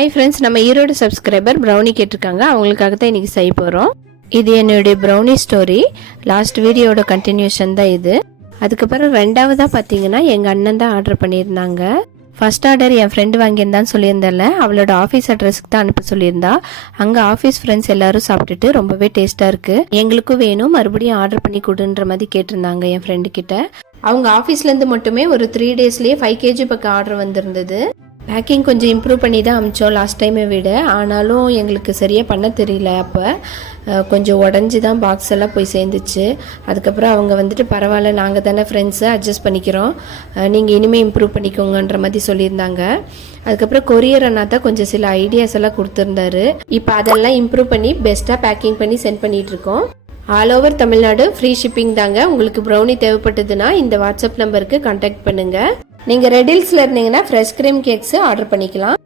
Hi friends, நம்ம Erode subscriber brownie கேட்டிருக்காங்க. அவங்களுக்காக தான் இன்றைக்கி செய்ய போகிறோம். இது என்னுடைய ப்ரௌனி ஸ்டோரி. லாஸ்ட் வீடியோட கண்டினியூஷன் தான் இது. அதுக்கப்புறம் ரெண்டாவதாக பார்த்தீங்கன்னா எங்கள் அண்ணன் தான் ஆர்டர் பண்ணியிருந்தாங்க. ஃபர்ஸ்ட் ஆர்டர் என் ஃப்ரெண்டு வாங்கியிருந்தான்னு சொல்லியிருந்தால, அவளோட ஆஃபீஸ் அட்ரஸ்க்கு தான் அனுப்ப சொல்லியிருந்தா. அங்கே ஆஃபீஸ் ஃப்ரெண்ட்ஸ் எல்லாரும் சாப்பிட்டுட்டு ரொம்பவே டேஸ்ட்டாக இருக்குது, எங்களுக்கும் வேணும், மறுபடியும் ஆர்டர் பண்ணி கொடுன்ற மாதிரி கேட்டிருந்தாங்க என் ஃப்ரெண்டு கிட்ட. அவங்க ஆஃபீஸ்லேருந்து மட்டுமே ஒரு 3 டேஸ்லேயே 5 kg பக்கம் ஆர்டர் வந்திருந்தது. பேக்கிங் கொஞ்சம் இம்ப்ரூவ் பண்ணி தான் அமிச்சோம் லாஸ்ட் டைமை விட. ஆனாலும் எங்களுக்கு சரியாக பண்ண தெரியல. அப்போ கொஞ்சம் உடஞ்சி தான் பாக்ஸ் எல்லாம் போய் சேர்ந்துச்சு. அதுக்கப்புறம் அவங்க வந்துட்டு பரவாயில்ல, நாங்கள் தானே ஃப்ரெண்ட்ஸு, அட்ஜஸ்ட் பண்ணிக்கிறோம், நீங்கள் இனிமேல் இம்ப்ரூவ் பண்ணிக்கோங்கன்ற மாதிரி சொல்லியிருந்தாங்க. அதுக்கப்புறம் கொரியர் அண்ணா தான் கொஞ்சம் சில ஐடியாஸ் எல்லாம் கொடுத்துருந்தாரு. இப்போ அதெல்லாம் இம்ப்ரூவ் பண்ணி பெஸ்ட்டாக பேக்கிங் பண்ணி சென்ட் பண்ணிட்டு இருக்கோம். All over Tamil Nadu free shipping தாங்க. உங்களுக்கு ப்ரௌனி தேவைப்பட்டதுன்னா இந்த வாட்ஸ்அப் நம்பருக்கு கான்டாக்ட் பண்ணுங்க. நீங்க ரெடில்ஸ்ல இருந்தீங்கன்னா ஃப்ரெஷ் கிரீம் கேக்ஸ் ஆர்டர் பண்ணிக்கலாம்.